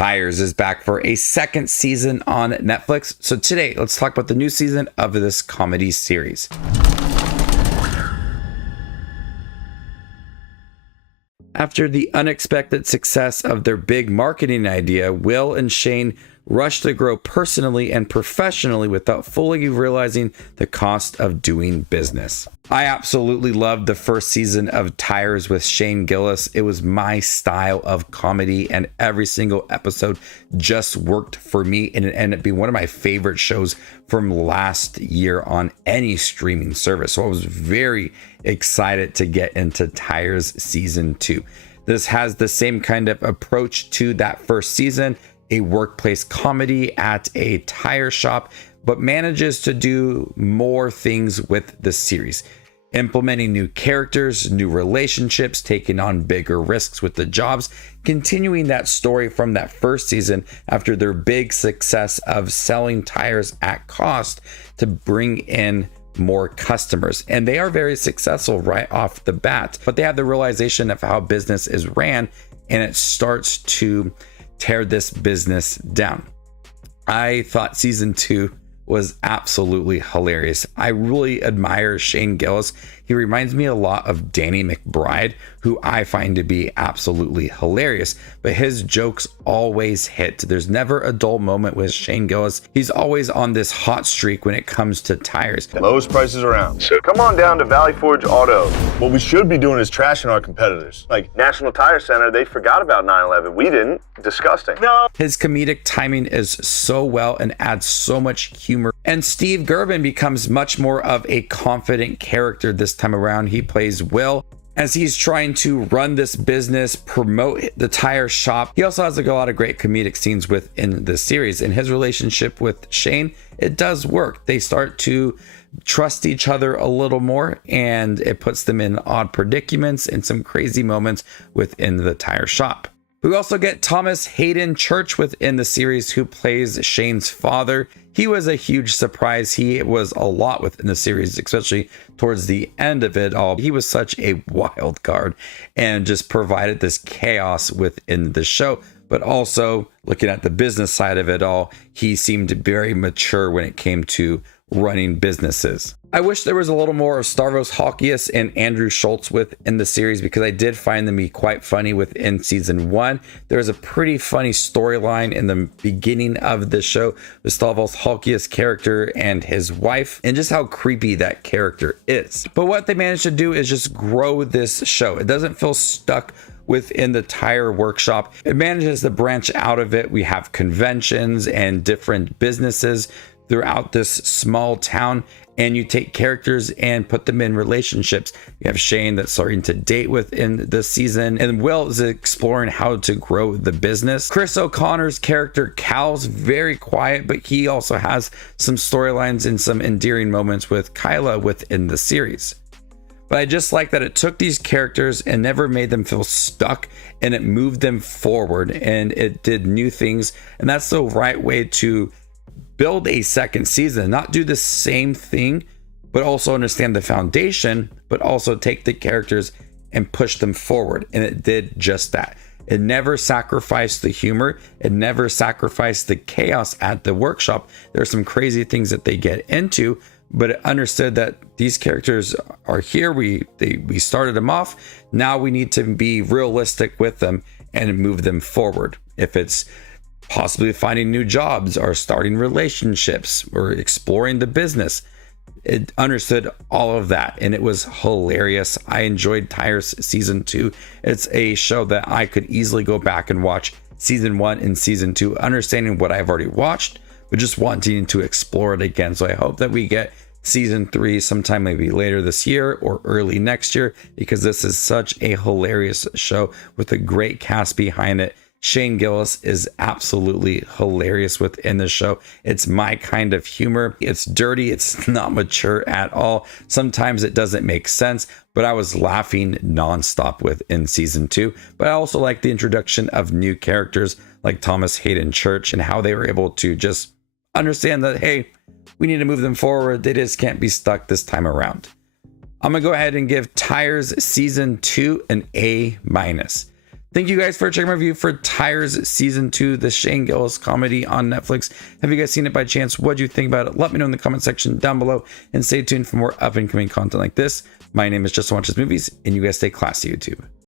Tires is back for a second season on Netflix. So today, let's talk about the new season of this comedy series. After the unexpected success of their big marketing idea, Will and Shane rushed to grow personally and professionally without fully realizing the cost of doing business. I absolutely loved the first season of Tires with Shane Gillis. It was my style of comedy, and every single episode just worked for me, and it ended up being one of my favorite shows from last year on any streaming service. So I was very excited to get into Tires season 2. This has the same kind of approach to that first season, a workplace comedy at a tire shop, but manages to do more things with the series, implementing new characters, new relationships, taking on bigger risks with the jobs, continuing that story from that first season after their big success of selling tires at cost to bring in more customers. And they are very successful right off the bat, but they have the realization of how business is ran, and it starts to tear this business down. I thought season 2 was absolutely hilarious. I really admire Shane Gillis. He reminds me a lot of Danny McBride, who I find to be absolutely hilarious, but his jokes always hit. There's never a dull moment with Shane Gillis. He's always on this hot streak when it comes to tires. Lowest prices around. So come on down to Valley Forge Auto. What we should be doing is trashing our competitors. Like National Tire Center, they forgot about 9/11. We didn't. Disgusting. No. His comedic timing is so well and adds so much humor. And Steve Gerben becomes much more of a confident character this time around. He plays Will as he's trying to run this business, promote the tire shop. He also has a lot of great comedic scenes within the series. In his relationship with Shane, it does work. They start to trust each other a little more, and it puts them in odd predicaments and some crazy moments within the tire shop. We also get Thomas Hayden Church within the series, who plays Shane's father. He was a huge surprise. He was a lot within the series, especially towards the end of it all. He was such a wild card and just provided this chaos within the show. But also, looking at the business side of it all, he seemed very mature when it came to running businesses. I wish there was a little more of Stavros Halkias and Andrew Schultz within the series, because I did find them be quite funny within season 1. There was a pretty funny storyline in the beginning of the show with Stavros Halkias' character and his wife, and just how creepy that character is. But what they managed to do is just grow this show. It doesn't feel stuck within the tire workshop. It manages to branch out of it. We have conventions and different businesses throughout this small town, and you take characters and put them in relationships. You have Shane that's starting to date within the season, and Will is exploring how to grow the business. Chris O'Connor's character Cal's very quiet, but he also has some storylines and some endearing moments with Kyla within the series. But I just like that it took these characters and never made them feel stuck, and it moved them forward, and it did new things. And that's the right way to build a second season, not do the same thing, but also understand the foundation, but also take the characters and push them forward. And it did just that. It never sacrificed the humor. It never sacrificed the chaos at the workshop. There's some crazy things that they get into, but it understood that these characters are here. We started them off. Now we need to be realistic with them and move them forward. If it's possibly finding new jobs or starting relationships or exploring the business, it understood all of that, and it was hilarious. I enjoyed Tires season 2. It's a show that I could easily go back and watch season 1 and season 2, understanding what I've already watched, but just wanting to explore it again. So I hope that we get season 3 sometime maybe later this year or early next year, because this is such a hilarious show with a great cast behind it. Shane Gillis is absolutely hilarious within the show. It's my kind of humor. It's dirty. It's not mature at all. Sometimes it doesn't make sense, but I was laughing nonstop within season 2. But I also like the introduction of new characters like Thomas Hayden Church and how they were able to just understand that, hey, we need to move them forward. They just can't be stuck this time around. I'm going to go ahead and give Tires season 2 an A-. Thank you guys for checking my review for Tires Season 2, the Shane Gillis comedy on Netflix. Have you guys seen it by chance? What do you think about it? Let me know in the comment section down below, and stay tuned for more up and coming content like this. My name is Justin Watches Movies, and you guys stay classy, YouTube.